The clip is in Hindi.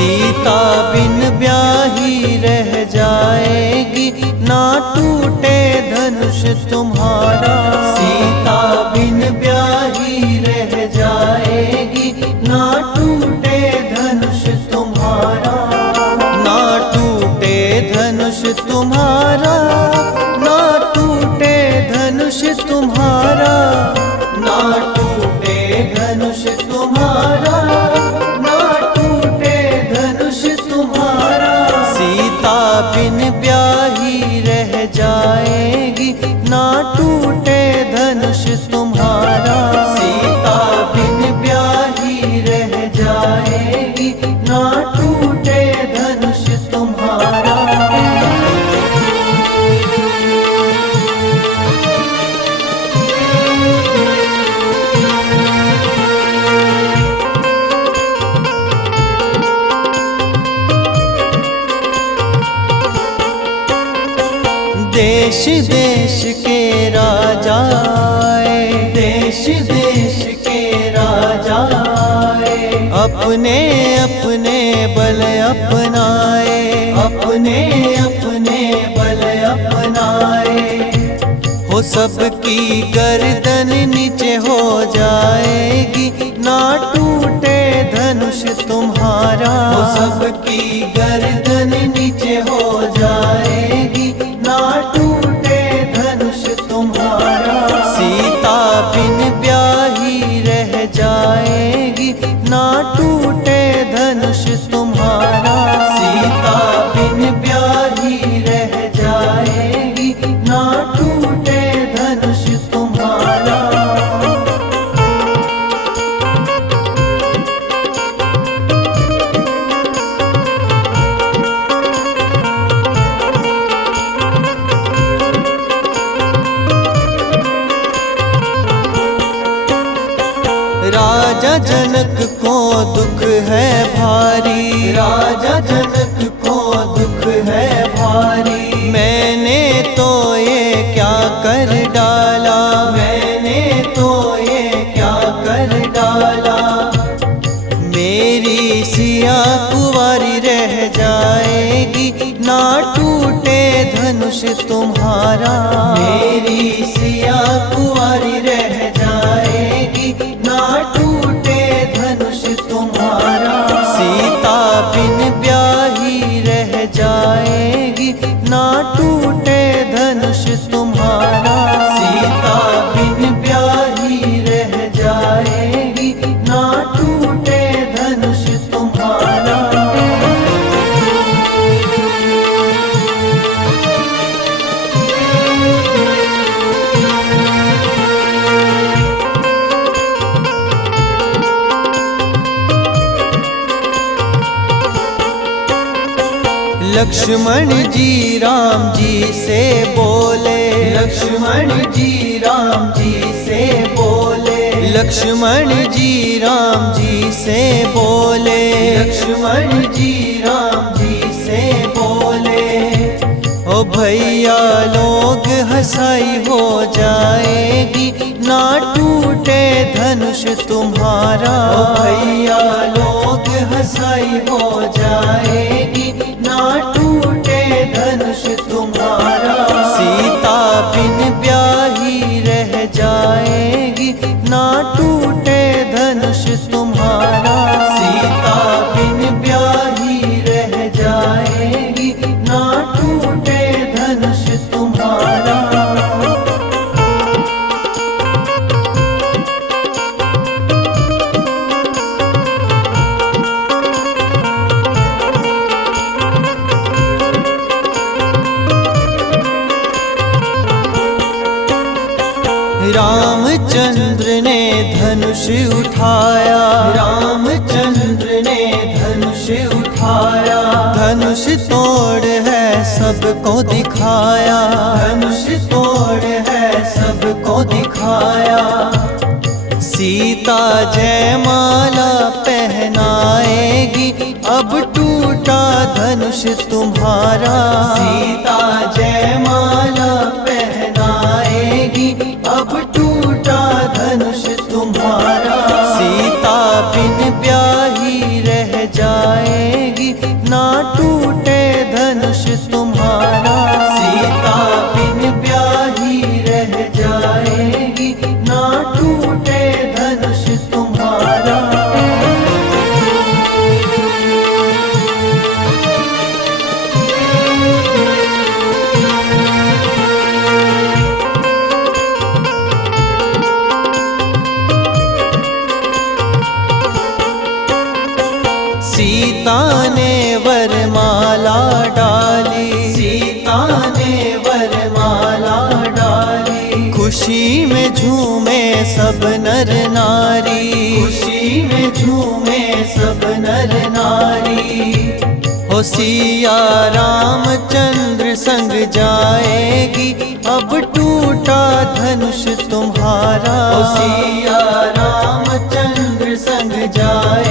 सीता बिन ब्याही रह जाएगी, ना टूटे धनुष तुम्हारा। सीता बिन ब्याही रह जाएगी, ना टूटे धनुष तुम्हारा। ना टूटे धनुष तुम्हारा, ना टूटे धनुष तुम्हारा, ना टूटे धनुष तुम्हारा, ना टूटे धनुष तुम्हारा। सीता बिन ब्याही रह जाएगी, ना टूटे धनुष तुम्हारा। सीता बिन ब्याही रह जाएगी, ना टूटे धनुष तुम्हारा। देश देश के राजा आए, देश देश के राजा आए, अपने अपने बल अपनाए, अपने अपने बल अपनाए। हो सबकी गर्दन नीचे हो जाएगी, ना टूटे धनुष तुम्हारा। हो सबकी गर्दन नीचे हो जाएगी, ना टूटे धनुष तुम्हारा। सीता बिन ब्याही रह जाएगी, ना टूटे धनुष तुम्हारा। सीता बिन ब्याही रह जाएगी, ना टूटे धनुष तुम्हारा। राजा जनक को दुख है भारी, राजा जनक को दुख है भारी। मैंने तो ये क्या कर डाला, मैंने तो ये क्या कर डाला। मेरी सिया कुंवारी रह जाएगी, ना टूटे धनुष तुम्हारा। मेरी सिया कुंवारी रह जाएगी, ना टूटे धनुष तुम्हारा। सीता बिन ब्याही रह जाएगी, ना टूटे धनुष तुम्हारा। सीता बिन ब्याही रह जाएगी, ना टूटे धनुष तुम्हारा। लक्ष्मण जी राम जी से बोले, लक्ष्मण जी राम जी से बोले, लक्ष्मण जी राम जी से बोले, लक्ष्मण जी राम जी से बोले। ओ भैया लोग हंसाई हो जाएगी, ना टूटे धनुष तुम्हारा। ओ भैया लोग हंसाई हो जाएगी, ना टूटे धनुष तुम्हारा। सीता बिन ब्याही रह जाएगी, ना टूटे धनुष तुम्हारा। सीता बिन ब्याही रह जाएगी, ना टूटे धनुष तुम्हारा। रामचंद्र ने धनुष उठाया, रामचंद्र ने धनुष उठाया। धनुष तोड़ है सबको दिखाया, धनुष तोड़ है सबको दिखाया। सीता जयमाला पहनाएगी, अब टूटा धनुष तुम्हारा। सीता जयमाला पहनाएगी, अब टूटा धनुष तुम्हारा। सीता बिन ब्याही रह जा जाएगी, ना टूटे धनुष तुम्हारा। सीता बिन ब्याही रह जाएगी, ना टूटे धनुष तुम्हारा। सीता ने वरमाला डाली, सीता ने वरमाला डाली, खुशी में झूमे सब नर नारी, खुशी में झूमे सब नर नारी। हो सिया रामचंद्र संग जाएगी, अब टूटा धनुष तुम्हारा। हो सिया रामचंद्र संग जाए